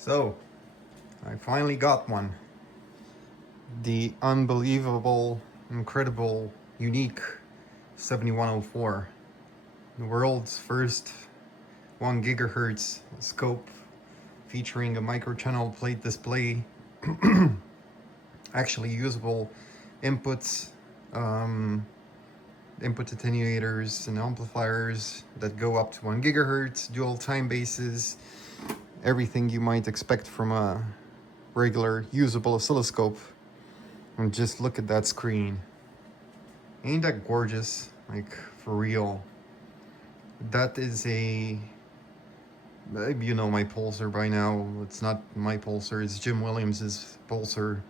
So, I finally got one. The unbelievable, incredible, unique 7104. The world's first 1 gigahertz scope featuring a microchannel plate display, actually usable inputs, input attenuators and amplifiers that go up to 1 gigahertz, dual time bases, everything you might expect from a regular usable oscilloscope. And just look at that screen. Ain't that gorgeous? Like, for real. That is you know my pulsar by now. It's not my pulsar, it's Jim Williams's pulsar.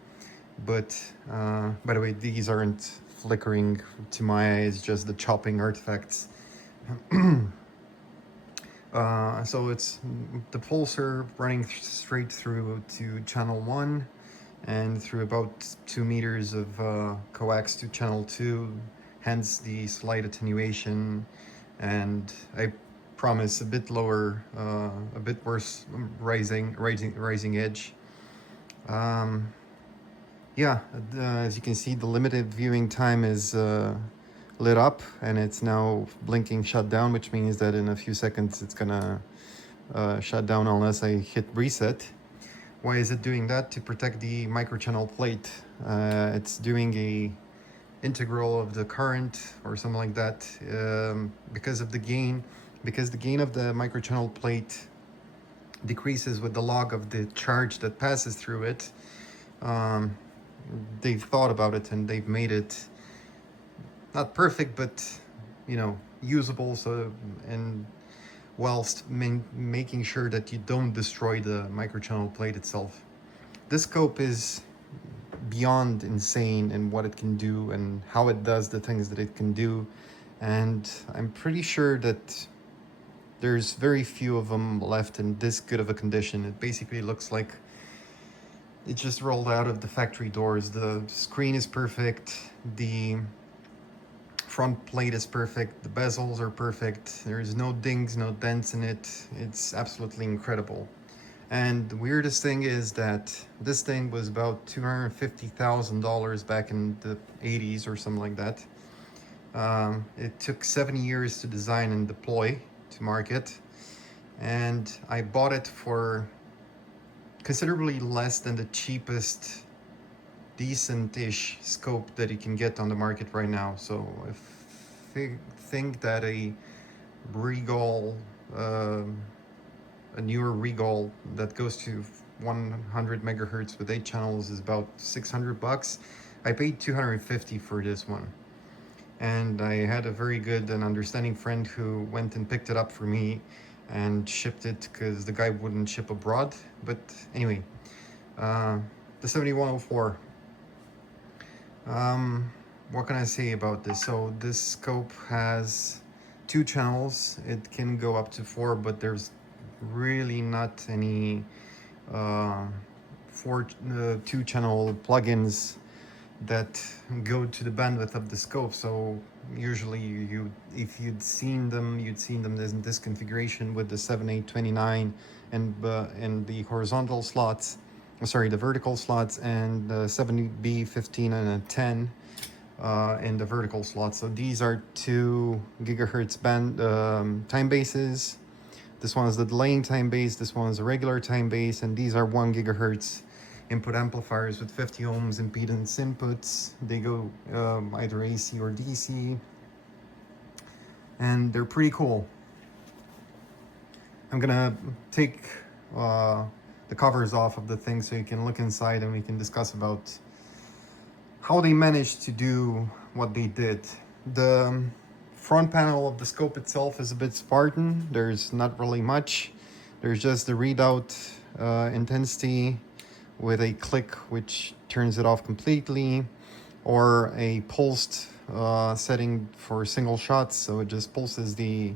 But by the way, these aren't flickering to my eyes, just the chopping artifacts. So it's the pulsar running straight through to channel 1 and through about 2 meters of coax to channel 2, hence the slight attenuation, and I promise a bit lower, a bit worse rising edge. Yeah, as you can see, the limited viewing time is lit up and it's now blinking shut down, which means that in a few seconds it's gonna shut down unless I hit reset. Why is it doing that? To protect the microchannel plate. It's doing a integral of the current or something like that, because of the gain, because the gain of the microchannel plate decreases with the log of the charge that passes through it. They've thought about it and they've made it not perfect, but you know, usable. So, and whilst making sure that you don't destroy the microchannel plate itself. This scope is beyond insane in what it can do and how it does the things that it can do, and I'm pretty sure that there's very few of them left in this good of a condition. It basically looks like it just rolled out of the factory doors. The screen is perfect, the front plate is perfect, the bezels are perfect, there's no dings, no dents in it. It's absolutely incredible. And the weirdest thing is that this thing was about $250,000 back in the 80s or something like that. It took 7 years to design and deploy to market, and I bought it for considerably less than the cheapest decent-ish scope that you can get on the market right now. So I think that a Regal, a newer Regal that goes to 100 megahertz with 8 channels is about $600. I paid $250 for this one, and I had a very good and understanding friend who went and picked it up for me and shipped it because the guy wouldn't ship abroad. But anyway, the 7104. What can I say about this? So this scope has 2 channels. It can go up to 4, but there's really not any 2-channel plugins that go to the bandwidth of the scope. So usually if you'd seen them in this configuration with the 7829 and the horizontal slots, the vertical slots, and the 70B15 and a 10 in the vertical slots. So these are 2 gigahertz band time bases. This one is the delaying time base, this one is a regular time base, and these are 1 gigahertz input amplifiers with 50 ohms impedance inputs. They go either AC or DC, and they're pretty cool. I'm gonna take the covers off of the thing so you can look inside and we can discuss about how they managed to do what they did. The front panel of the scope itself is a bit Spartan. There's not really much. There's just the readout intensity with a click which turns it off completely, or a pulsed setting for single shots, so it just pulses the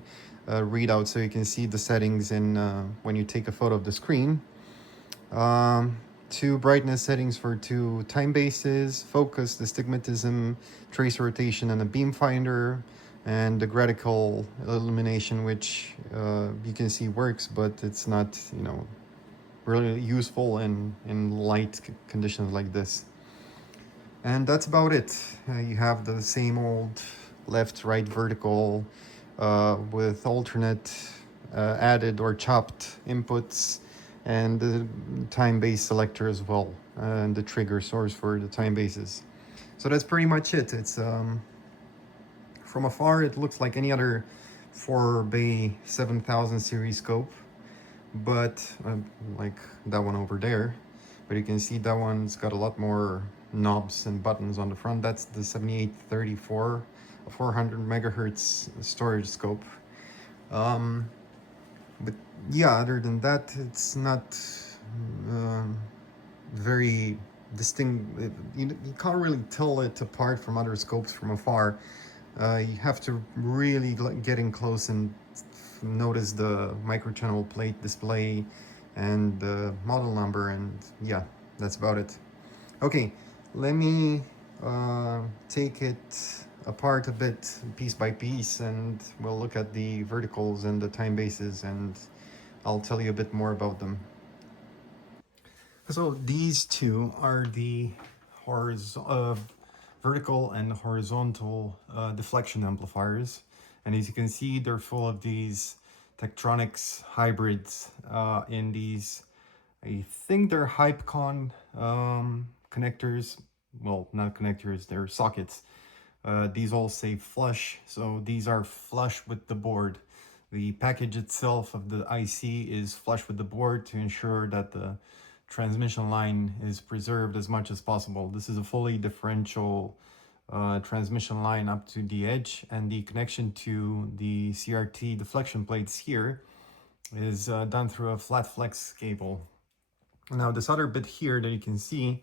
readout so you can see the settings in when you take a photo of the screen. 2 brightness settings for 2 time bases, focus, astigmatism, trace rotation, and a beam finder, and the gradical illumination, which you can see works, but it's not, you know, really useful in light conditions like this. And that's about it. You have the same old left, right, vertical with alternate added or chopped inputs, and the time base selector as well, and the trigger source for the time bases. So that's pretty much it. It's from afar it looks like any other 4-bay 7000 series scope, but like that one over there. But you can see that one's got a lot more knobs and buttons on the front. That's the 7834, a 400 megahertz storage scope. But yeah, other than that, it's not very distinct. You can't really tell it apart from other scopes from afar. You have to really get in close and notice the microchannel plate display and the model number, and yeah, that's about it. Okay, let me take it apart a bit, piece by piece, and we'll look at the verticals and the time bases, and I'll tell you a bit more about them. So these two are the vertical and horizontal deflection amplifiers, and as you can see, they're full of these Tektronix hybrids in these, I think they're HypeCon connectors. Well, not connectors, they're sockets. These all say flush, so these are flush with the board. The package itself of the IC is flush with the board to ensure that the transmission line is preserved as much as possible. This is a fully differential transmission line up to the edge, and the connection to the CRT deflection plates here is done through a flat flex cable. Now this other bit here that you can see,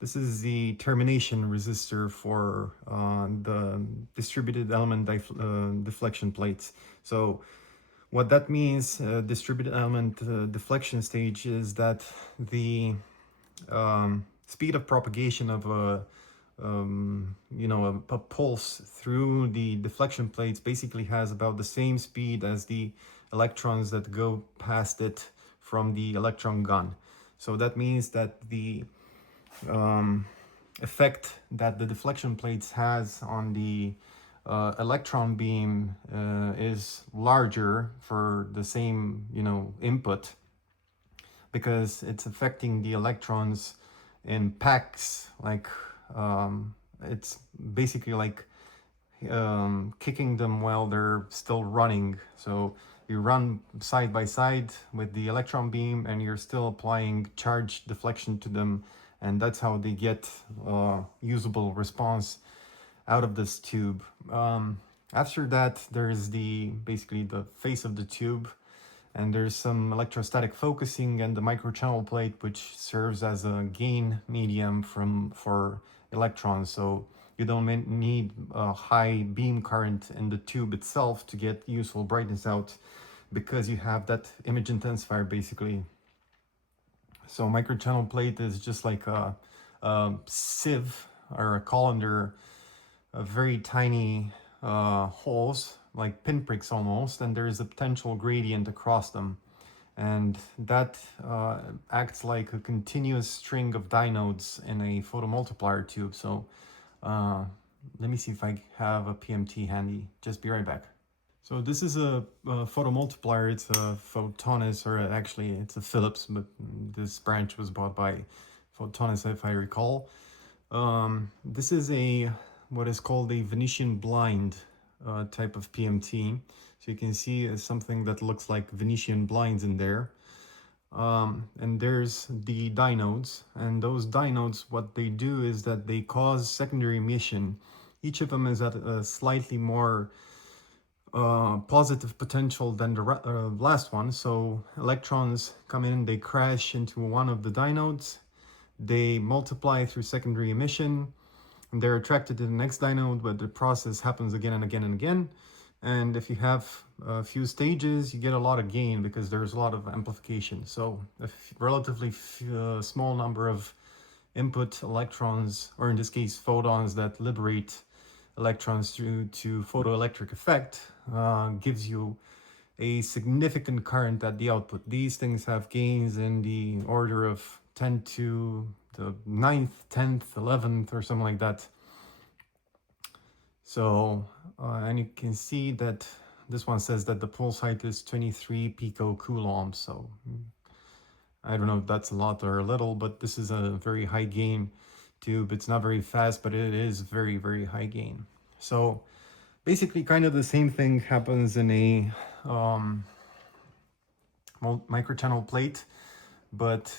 this is the termination resistor for the distributed element deflection plates. So what that means, distributed element deflection stage, is that the speed of propagation of a pulse through the deflection plates basically has about the same speed as the electrons that go past it from the electron gun. So that means that the effect that the deflection plates has on the electron beam is larger for the same input, because it's affecting the electrons in packs. Like it's basically like kicking them while they're still running. So you run side by side with the electron beam and you're still applying charge deflection to them, and that's how they get usable response out of this tube. After that, there's basically the face of the tube, and there's some electrostatic focusing and the microchannel plate, which serves as a gain medium for electrons. So you don't need a high beam current in the tube itself to get useful brightness out, because you have that image intensifier basically. So microchannel plate is just like a sieve or a colander, a very tiny holes, like pinpricks almost, and there is a potential gradient across them, and that acts like a continuous string of diodes in a photomultiplier tube. So let me see if I have a PMT handy. Just be right back. So this is a photomultiplier. It's a Photonis, or actually it's a Philips, but this branch was bought by Photonis if I recall. This is what is called a Venetian blind type of PMT. So you can see something that looks like Venetian blinds in there. And there's the diodes, and those diodes, what they do is that they cause secondary emission. Each of them is at a slightly more positive potential than the last one. So electrons come in, they crash into one of the diodes, they multiply through secondary emission, and they're attracted to the next diode, but the process happens again and again and again. And if you have a few stages, you get a lot of gain because there's a lot of amplification. So a relatively small number of input electrons, or in this case photons, that liberate electrons due to photoelectric effect gives you a significant current at the output. These things have gains in the order of 10 to the 9th, 10th, 11th, or something like that. So, and you can see that this one says that the pulse height is 23 picocoulombs. So I don't know if that's a lot or a little, but this is a very high gain tube. It's not very fast, but it is very, very high gain. So basically kind of the same thing happens in a microchannel plate, but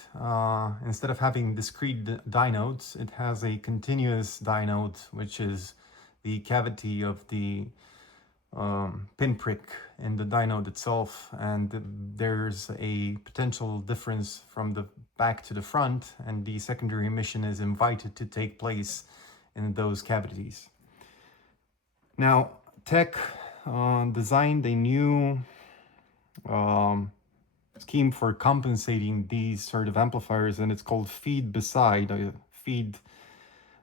instead of having discrete diodes, it has a continuous diode, which is the cavity of the pinprick in the diode itself, and there's a potential difference from the back to the front, and the secondary emission is invited to take place in those cavities. Now, Tech designed a new scheme for compensating these sort of amplifiers, and it's called feed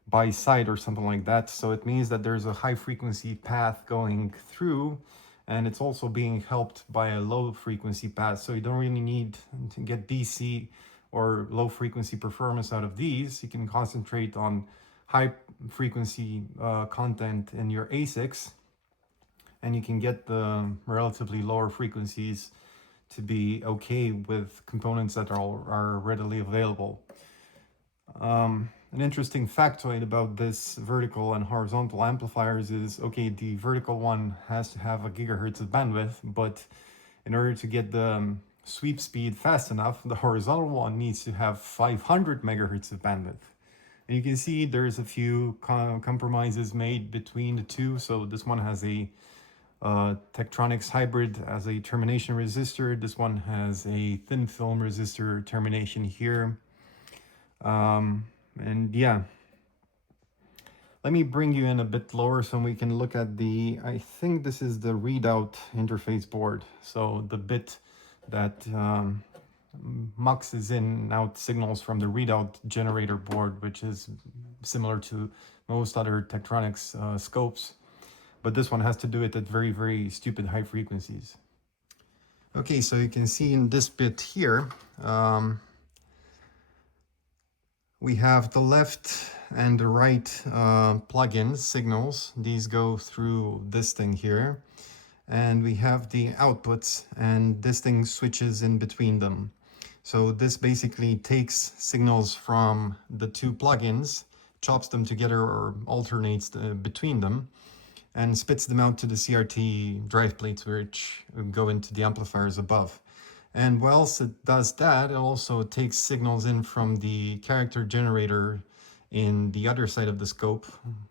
by side or something like that. So it means that there's a high frequency path going through, and it's also being helped by a low frequency path. So you don't really need to get DC or low frequency performance out of these. You can concentrate on high frequency content in your ASICs, and you can get the relatively lower frequencies to be okay with components that are readily available. An interesting factoid about this vertical and horizontal amplifiers is, okay, the vertical one has to have a gigahertz of bandwidth, but in order to get the sweep speed fast enough, the horizontal one needs to have 500 megahertz of bandwidth. And you can see there's a few compromises made between the two. So this one has a Tektronix hybrid as a termination resistor. This one has a thin film resistor termination here. And yeah, let me bring you in a bit lower so we can look at the, I think this is the Readout interface board. So the bit that muxes in and out signals from the Readout generator board, which is similar to most other Tektronix scopes. But this one has to do it at very, very stupid high frequencies. Okay, so you can see in this bit here, we have the left and the right plugin signals. These go through this thing here. And we have the outputs, and this thing switches in between them. So this basically takes signals from the two plugins, chops them together or alternates between them, and spits them out to the CRT drive plates, which go into the amplifiers above. And whilst it does that, it also takes signals in from the character generator in the other side of the scope.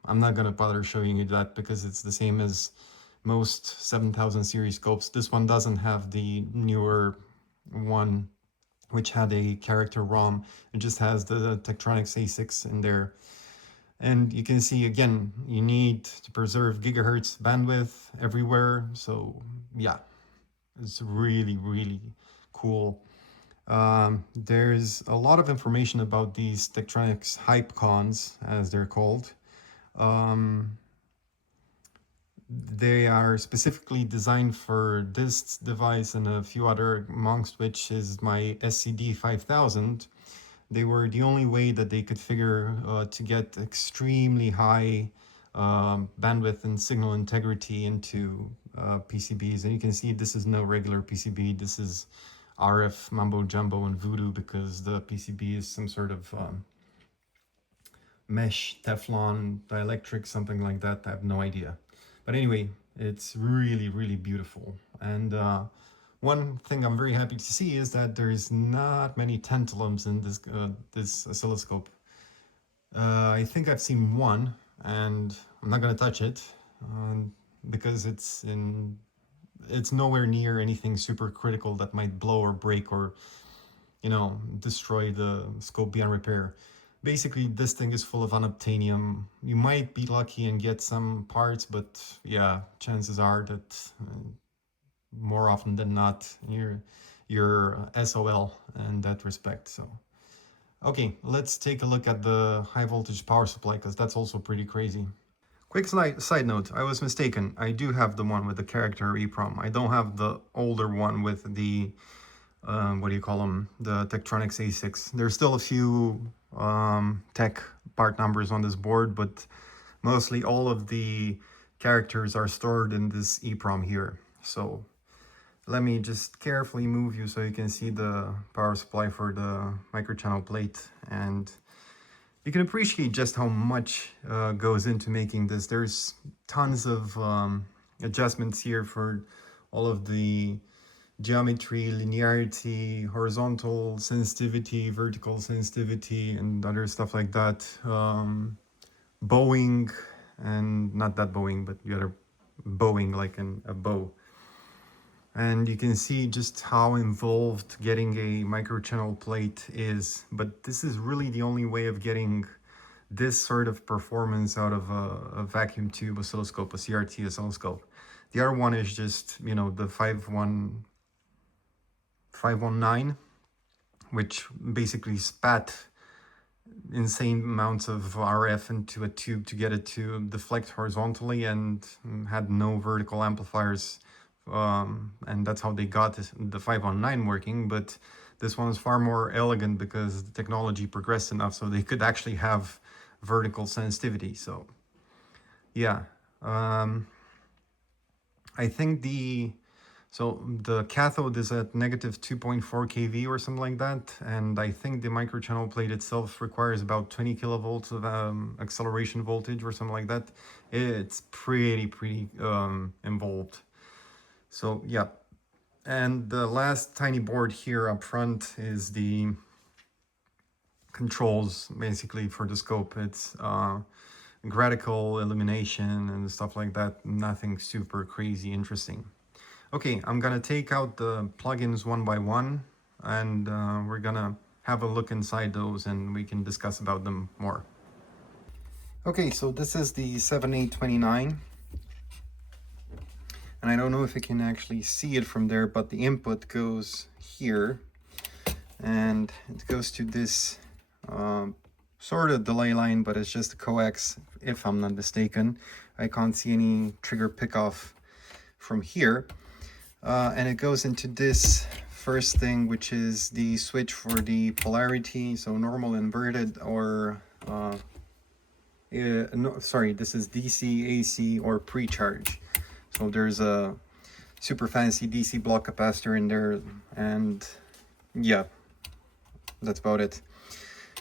I'm not going to bother showing you that because it's the same as most 7000 series scopes. This one doesn't have the newer one, which had a character ROM. It just has the Tektronix A6 in there. And you can see, again, you need to preserve gigahertz bandwidth everywhere. So yeah, it's really, really cool. There's a lot of information about these Tektronix hype cons, as they're called. They are specifically designed for this device and a few other, amongst which is my SCD 5000. They were the only way that they could figure to get extremely high bandwidth and signal integrity into PCBs. And you can see this is no regular PCB. This is RF mumbo jumbo and voodoo, because the PCB is some sort of mesh, Teflon, dielectric, something like that. I have no idea. But anyway, it's really, really beautiful. And one thing I'm very happy to see is that there's not many tantalums in this this oscilloscope. I think I've seen one, and I'm not going to touch it because it's nowhere near anything super critical that might blow or break or, you know, destroy the scope beyond repair. Basically, this thing is full of unobtainium. You might be lucky and get some parts, but yeah, chances are that more often than not, you're SOL in that respect. So, okay, let's take a look at the high voltage power supply, because that's also pretty crazy. Quick side note, I was mistaken. I do have the one with the character EEPROM. I don't have the older one with the, what do you call them? The Tektronix A6. There's still a few tech part numbers on this board, but mostly all of the characters are stored in this EEPROM here. So let me just carefully move you so you can see the power supply for the microchannel plate, and you can appreciate just how much goes into making this. There's tons of adjustments here for all of the geometry, linearity, horizontal sensitivity, vertical sensitivity, and other stuff like that. Bowing, and not that bowing, but the other bowing like in a bow. And you can see just how involved getting a microchannel plate is, but this is really the only way of getting this sort of performance out of a vacuum tube oscilloscope, a CRT oscilloscope. The other one is just, you know, the 519, which basically spat insane amounts of RF into a tube to get it to deflect horizontally, and had no vertical amplifiers. And that's how they got the 519 working. But this one is far more elegant because the technology progressed enough so they could actually have vertical sensitivity. So yeah, I think the cathode is at negative 2.4 kV or something like that, and I think the microchannel plate itself requires about 20 kilovolts of acceleration voltage or something like that. It's pretty involved. So yeah, and the last tiny board here up front is the controls basically for the scope. It's gradical illumination and stuff like that. Nothing super crazy interesting. Okay, I'm gonna take out the plugins one by one, and we're gonna have a look inside those and we can discuss about them more. Okay, so this is the 7829. And I don't know if you can actually see it from there, but the input goes here, and it goes to this sort of delay line, but it's just a coax, if I'm not mistaken. I can't see any trigger pickoff from here. And it goes into this first thing, which is the switch for the polarity, so normal, inverted, or no, sorry, this is DC, AC, or pre-charge. So there's a super fancy DC block capacitor in there, and yeah, that's about it.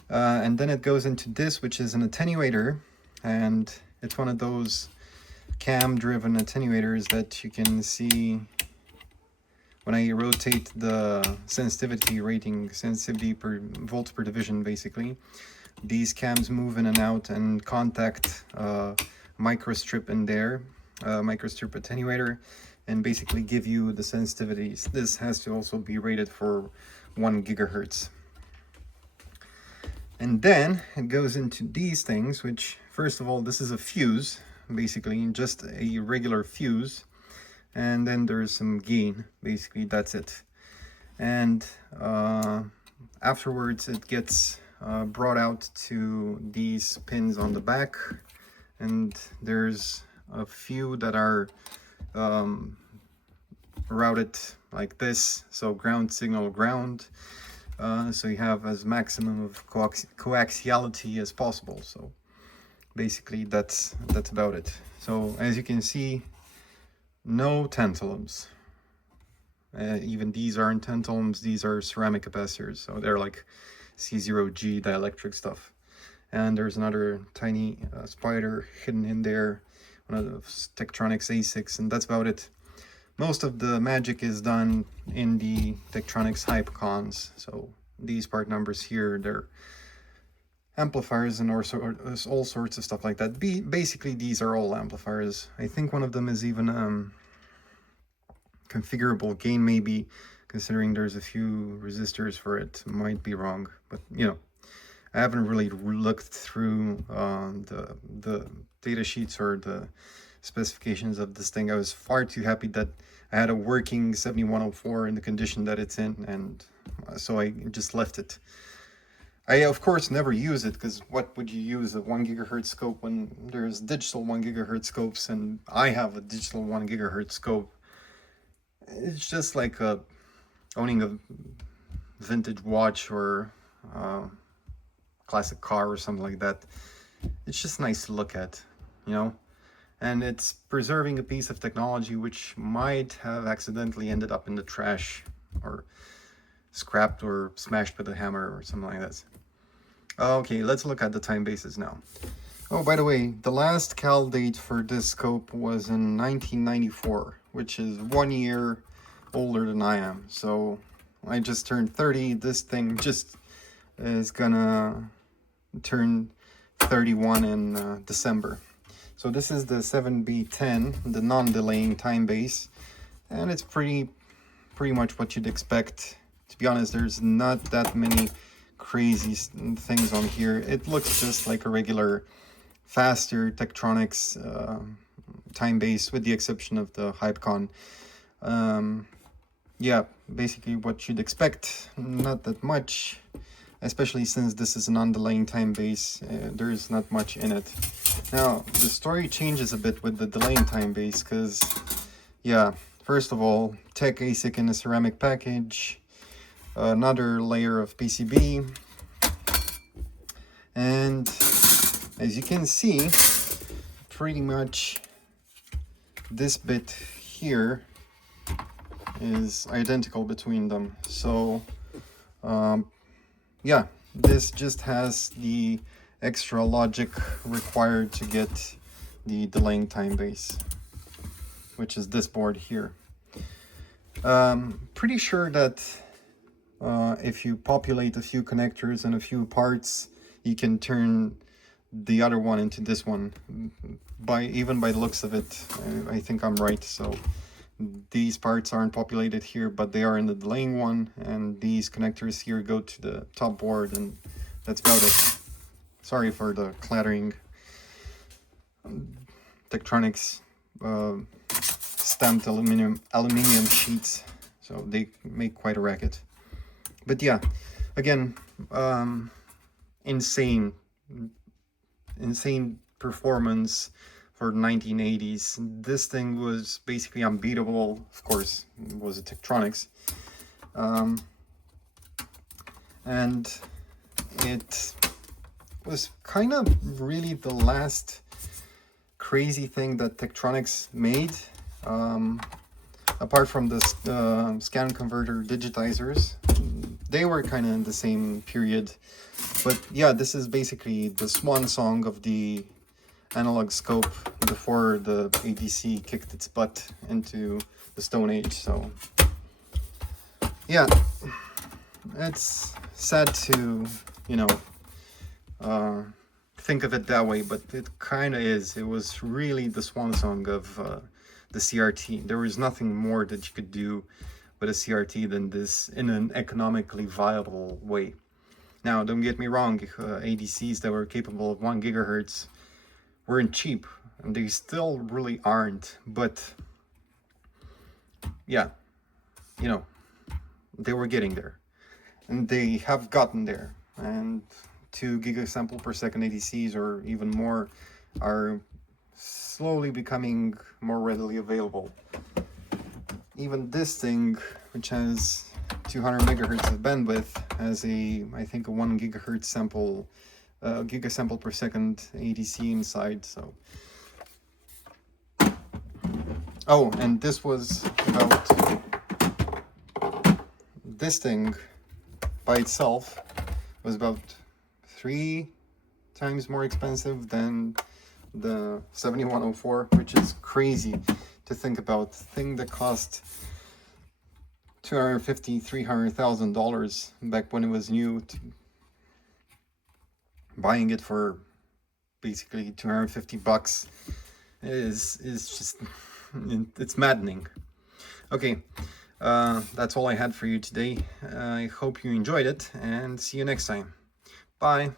And then it goes into this, which is an attenuator, and it's one of those cam-driven attenuators that you can see when I rotate the sensitivity rating, sensitivity per volts per division, basically. These cams move in and out and contact microstrip in there, microstrip attenuator, and basically give you the sensitivities. This has to also be rated for 1 gigahertz. And then it goes into these things, which, first of all, this is a fuse, basically, just a regular fuse. And then there's some gain, basically, that's it. And afterwards it gets brought out to these pins on the back, and there's a few that are routed like this, so ground signal, ground, so you have as maximum of coaxiality as possible. So basically that's about it. So as you can see, no tantalums. Even these aren't tantalums, these are ceramic capacitors, so they're like C0G dielectric stuff. And there's another tiny spider hidden in there, one of the Tektronix A6, and that's about it. Most of the magic is done in the Tektronix Hypecons. So these part numbers here, they're amplifiers and all sorts of stuff like that. Basically, these are all amplifiers. I think one of them is even configurable gain, maybe, considering there's a few resistors for it. Might be wrong, but you know, I haven't really looked through the data sheets or the specifications of this thing. I was far too happy that I had a working 7104 in the condition that it's in, and so I just left it. I of course never use it, because what would you use a 1 gigahertz scope when there's digital 1 gigahertz scopes, and I have a digital 1 gigahertz scope. It's just like owning a vintage watch or classic car or something like that. It's just nice to look at, you know, and it's preserving a piece of technology which might have accidentally ended up in the trash or scrapped or smashed with a hammer or something like that. Okay, let's look at the time bases now. Oh, by the way, the last cal date for this scope was in 1994, which is 1 year older than I am. So I just turned 30. This thing just is gonna turn 31 in December. So this is the 7B10, the non-delaying time base, and it's pretty much what you'd expect. To be honest, there's not that many crazy things on here. It looks just like a regular faster Tektronix time base, with the exception of the HypeCon. Yeah, basically what you'd expect, not that much, especially since this is a non-delaying time base. There's not much in it. Now, the story changes a bit with the delaying time base, because, yeah, first of all, Tech ASIC in a ceramic package, another layer of PCB, and as you can see, pretty much this bit here is identical between them. So yeah, this just has the extra logic required to get the delaying time base, which is this board here. Pretty sure that if you populate a few connectors and a few parts, you can turn the other one into this one. Even by the looks of it, I think I'm right. So these parts aren't populated here, but they are in the delaying one, and these connectors here go to the top board, and that's about it. Sorry for the clattering. Tektronix stamped aluminum sheets, so they make quite a racket. But yeah, again, insane performance for the 1980s. This thing was basically unbeatable. Of course, it was a Tektronix. And it was kind of really the last crazy thing that Tektronix made. Apart from the scan converter digitizers, they were kind of in the same period. But yeah, this is basically the swan song of the analog scope before the ADC kicked its butt into the Stone Age. So yeah, it's sad to, you know, think of it that way, but it kind of is. It was really the swan song of the CRT. There was nothing more that you could do with a CRT than this in an economically viable way. Now, don't get me wrong, ADCs that were capable of 1 gigahertz weren't cheap, and they still really aren't, but yeah, you know, they were getting there, and they have gotten there, and 2 gigasample per second ADCs or even more are slowly becoming more readily available. Even this thing, which has 200 megahertz of bandwidth, has I think a 1 gigahertz sample, gigasample per second ADC inside. So, oh, and this was about, this thing by itself was about 3 times more expensive than the 7104, which is crazy to think about. Thing that cost $250,000-$300,000 back when it was new, to buying it for basically $250 is just, it's maddening. Okay, that's all I had for you today. I hope you enjoyed it, and see you next time. Bye.